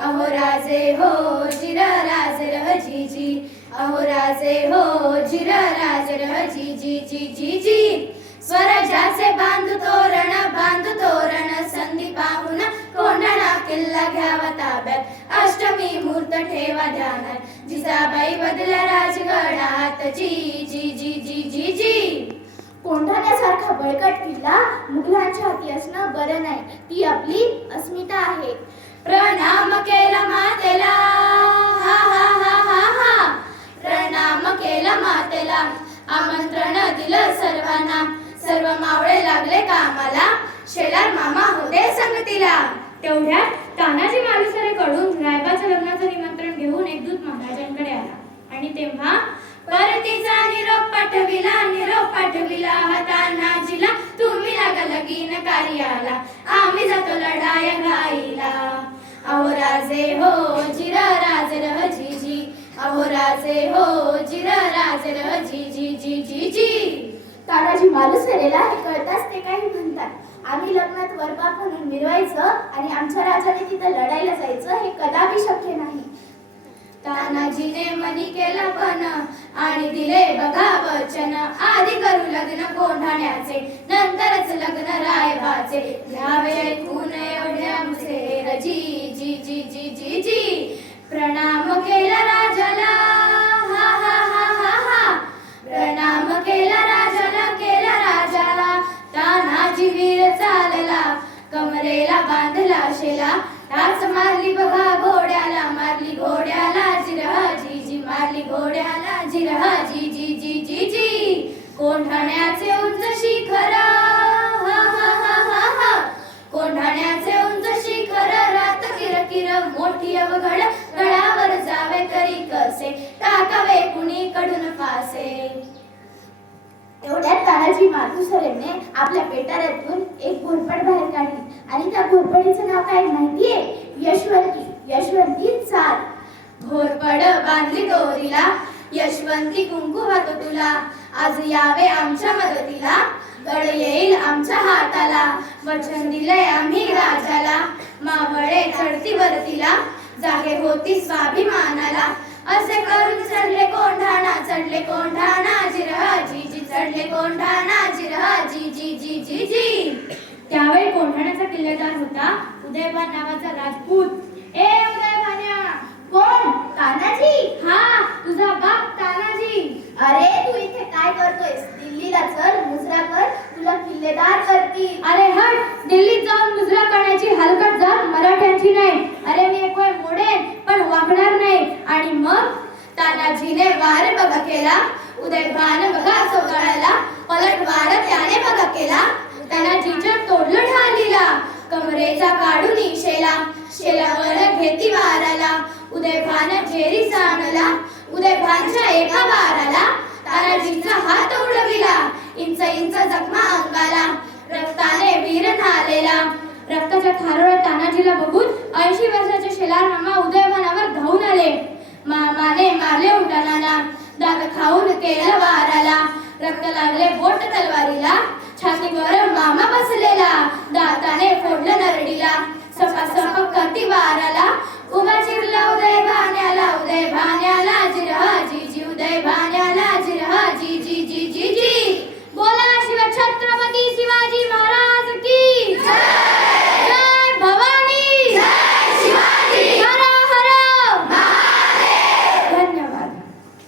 राजे हो जिर राज रह जी. जी अहो राजे हो जिर राज जी जी जी जी. जी स्वराज्याचे बांधू तोरण बांधू तोरण. संधी पाहून कोंढणा किल्ला घ्यावा ताब्यात. अष्टमी मूर्त ठेवा ध्यानात. जिजाबाई बदल्या राजगडात. जी जी जी जी जी जी. कोंढाण्यासारखा बळकट किल्ला मुघलांच्या हाती असणं बरं नाही. ती आपली अस्मिता आहे. प्रणाम केला मातेला. हा हा हा हा हा. प्रणाम केला मातेला. आमंत्रण दिलं सर्वांना. सर्व मावळे लागले कामाला. शेलार मामा होते संगतीला. तेवढ्यात तानाजी मालुसरेकडून रायबाचं लग्नाचं निमंत्रण घेऊन एक दूत महाराजांकडे आला. आणि तेव्हा परतीचा निरोप पाठविला निरोप पाठविला हा लगीन कार्याला. आम्ही जातो लढाया घाईला अहो राजे हो जिर राज रह जी. जी अहो राजे हो जिर राज रह जी जी जी जी. जी तानाजी मालुसरेला हे कळताच ते काही म्हणतात. आम्ही लग्नात वरबाप म्हणून मिरवायचं आणि आमच्या राजाने तिथं लढायला जायचं हे कदापि शक्य नाही. तानाजीने मनी केलं आणि दिले बघा वचन. आधी करू लग्न कोंढाण्याचे नंतरच लग्न रायबाचे. घ्यावे ऐकून एवढ्या मुसेर जी जी जी जी जी जी. प्रणाम केला राजाला. हा हा हा हा हा. प्रणाम केला राजाला केला राजाला. तानाजी वीर चालला कमरेला बांधला शेला. टाच मारली बघा घोड्याला मारली घोड्या घोड्याला जिरहा जी जी जी जी जी. कोंढाण्याचे उंच शिखर कोंढाण्याचे उंच शिखर रात किर किर मोठी अवघड. गडावर जावे तरी कसे? टाकावे कुणी कडून फासे? एवढ्यात तानाजी मातुसरेने आपल्या पेटाऱ्यातून एक घोरपड बाहेर काढली. आणि त्या घोरपडीचं नाव काय माहितीये? घोरपड बांधली डोरीला यशवंती कुंकू वाहतो तुला. आज यावे आमच्या मदतीला. गड येईल आमच्या हाताला. वचन दिलंय आम्ही राजाला. मावळे चढती वरतीला. जागे होती स्वाभिमानाला. असे करून चढले कोंढाणा चढले कोंढाणा जिरहा जी जी चढले कोंढाणा जिरहा जी जी जी जी. जी त्यावेळी कोंढाण्याचा किल्लेदार होता. उदयभान नावाचा राजपूत. ए उदयभान्या कोण? तानाजी? हा तुझा बाप तानाजी. अरे तू इथे काय करतोयस? दिल्लीला चल मुजरा कर तुला किल्लेदार करतील. अरे हट. दिल्लीत जाऊन मुजरा करण्याची हलकट जात मराठ्यांची नाही अरे मी एक वेळ मोडेन पण वाकणार नाही. आणि मग? तानाजीने वार बघा केला उदयभान बघा चौकाळ्याला पलट वार त्याने बघा केला एका वाराला तानाजींचा हात उडविला. इंच इंच जखमा अंगाला रक्ताने वीर आलेला रक्ताच्या थारोळ्यात तानाजीला बघून ऐंशी वर्षाचे शेलार मामा उदयभानावर धावून आले. मामाने मारले उड्डाणाला दात खाऊन केलं वाराला. रक्त लागले बोट तलवारीला छातीवर मामा बसलेला. दाताने फोडलं नरडीला. सपासप कती वाराला. उभा चिरला उदयभान